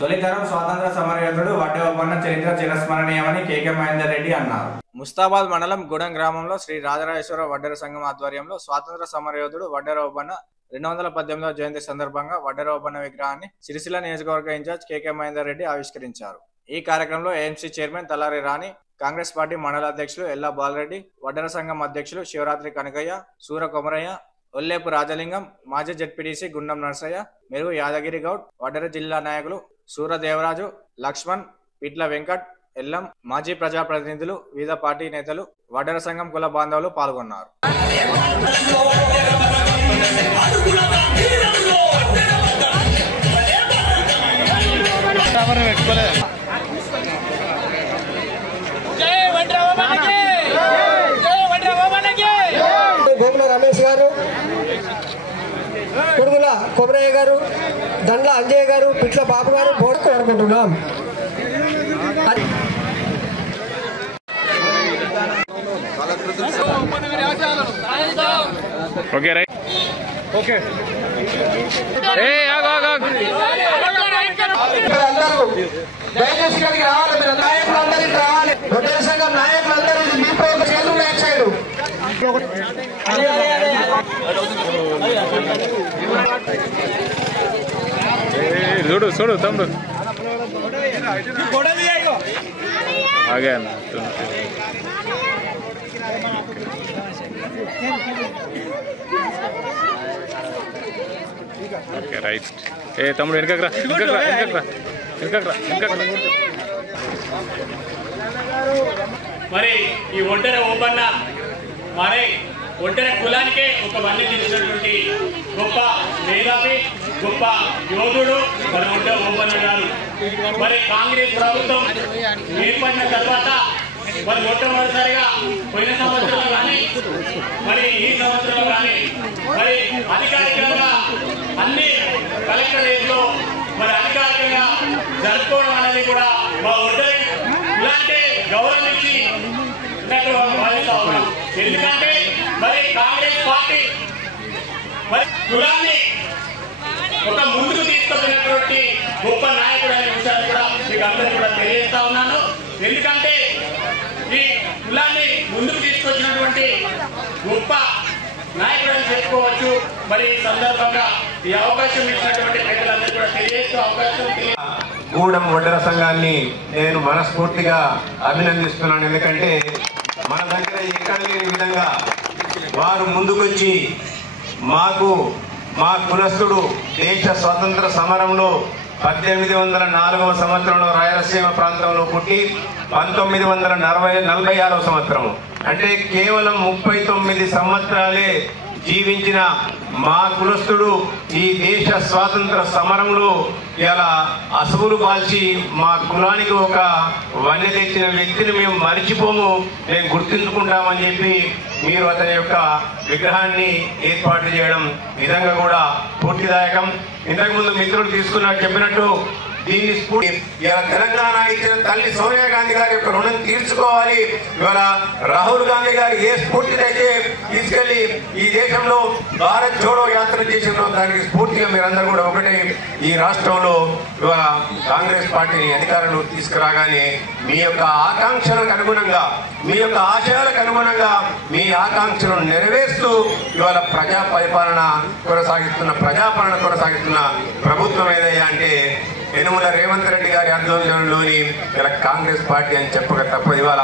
తొలితరం స్వాతంత్ర సమరయోధుడు వడ్డే ఓబన్న చరిత్ర చిరస్మరణీయమని కేకే మహేందర్ రెడ్డి అన్నారు. ముస్తాబాద్ మండలం గూడెం గ్రామంలో శ్రీ రాజరాజేశ్వర వడ్డెర సంఘం ఆధ్వర్యంలో స్వాతంత్ర సమరయోధుడు వడ్డెర ఓబన్న 218వ జయంతి సందర్భంగా వడ్డెర ఓబన్న విగ్రహాన్ని సిరిసిల్ల నియోజకవర్గ ఇన్ఛార్జ్ కేకే మహేందర్ రెడ్డి ఆవిష్కరించారు. ఈ కార్యక్రమంలో ఏఎంసీ చైర్మన్ తలారి రాణి, కాంగ్రెస్ పార్టీ మండల అధ్యక్షులు ఎల్లా బాలరెడ్డి, వడ్డెర సంఘం అధ్యక్షులు శివరాత్రి కనకయ్య, సూర కొమరయ్య, ఒల్లేపు రాజలింగం, మాజీ జెడ్పీటీసీ గుండం నర్సయ్య, మెరుగు యాదగిరి గౌడ్, వడ్డెర జిల్లా నాయకులు సూర దేవరాజు, లక్ష్మణ్, పిట్ల వెంకట్, ఎల్లం, మాజీ ప్రజాప్రతినిధులు, వివిధ పార్టీ నేతలు, వడ్డెర సంఘం కుల బాంధవులు పాల్గొన్నారు. గోగుల రమేష్ గారు, కొడుగుల కొమరయ్య గారు, దండ్ల అంజయ్య గారు, పిట్ల బాబు గారు బోర్డు కోరుకుంటున్నాం. ఓకే రైట్ ఓకే దయచేసి ఇక్కడికి రావాలి. మీరు నాయకులందరికీ రావాలి. వడ్డెర సంఘం నాయకులందరూ మీ చేతులు బ్యాక్ సైడ్ చూడు చూడు తమ్ముడు ఆగే అన్న. Okay right. ఏ తమ్ముడు వెనకరా వెనకరా వెనకరా వెనకరా వెనకరా. మరి ఈ ఒంటెర ఓబన్న మరి ఒంటెర కులానికే ఒక వన్నె తీసినటువంటి గొప్ప మేధావి, గొప్ప యోధుడు మరి ఒంటెర ఓబన్న గారు. మరి కాంగ్రెస్ ప్రభుత్వం ఏర్పడిన తర్వాత మరి మొట్టమొదటిసారిగా పోయిన సంవత్సరం కానీ మరి ఈ సంవత్సరం కానీ మరి అధికారికంగా అన్ని కలెక్టరేట్లో మరి అధికారికంగా జరుపుకోవడం అనేది కూడా మా ఒంటరి కులాంటి గౌరవం ఇచ్చి భావిస్తా ఉన్నాం. ఎందుకంటే మరి కాంగ్రెస్ పార్టీ మరి కులాన్ని ఒక ముందుకు తీసుకొచ్చినటువంటి గొప్ప నాయకుడు అనే విషయాన్ని కూడా మీకు అందరికీ కూడా తెలియజేస్తా ఉన్నాను. ఎందుకంటే ఈ కులాన్ని ముందుకు తీసుకొచ్చినటువంటి గొప్ప నాయకుడు అని చెప్పుకోవచ్చు. మరి ఈ సందర్భంగా ఈ అవకాశం ఇచ్చినటువంటి ప్రజలందరూ కూడా తెలియజేస్తూ అవకాశం గూడెం వడ్డెర సంఘాన్ని నేను మనస్ఫూర్తిగా అభినందిస్తున్నాను. ఎందుకంటే మన దగ్గర ఎక్కడ లేని విధంగా వారు ముందుకొచ్చి మాకు మా కులస్తుడు దేశ స్వాతంత్ర సమరంలో 1804వ సంవత్సరంలో రాయలసీమ ప్రాంతంలో పుట్టి 1946వ సంవత్సరం అంటే కేవలం 39 సంవత్సరాలే జీవించిన మా కులస్తుడు ఈ దేశ స్వాతంత్ర సమరంలో ఇలా అసువులు పాల్చి మా కులానికి ఒక వన్నె తెచ్చిన వ్యక్తిని మేము మరిచిపోము, మేము గుర్తుంచుకుంటామని చెప్పి మీరు అతని యొక్క విగ్రహాన్ని ఏర్పాటు చేయడం నిజంగా కూడా పూర్తిదాయకం. ఇంతకుముందు మిత్రులు చెప్పినట్టు దీన్ని ఇలా తెలంగాణ ఇచ్చిన తల్లి సోనియా గాంధీ గారి యొక్క రుణం తీర్చుకోవాలి. ఇవాళ రాహుల్ గాంధీ గారు ఏ స్ఫూర్తినైతే తీసుకెళ్లి ఈ దేశంలో భారత్ జోడో యాత్ర చేసిన దానికి స్ఫూర్తిగా మీరందరూ కూడా ఒకటే ఈ రాష్ట్రంలో ఇవాళ కాంగ్రెస్ పార్టీని అధికారంలో తీసుకురాగానే మీ యొక్క ఆకాంక్షలకు అనుగుణంగా, మీ యొక్క ఆశయాలకు అనుగుణంగా మీ ఆకాంక్షలను నెరవేరుస్తూ ఇవాళ ప్రజాపాలన కొనసాగిస్తున్న ప్రభుత్వం ఏదయ్యా అంటే యనుమల రేవంత్ రెడ్డి గారి ఆధ్వర్యంలోని ఇలా కాంగ్రెస్ పార్టీ అని చెప్పక తప్పదు. ఇవాళ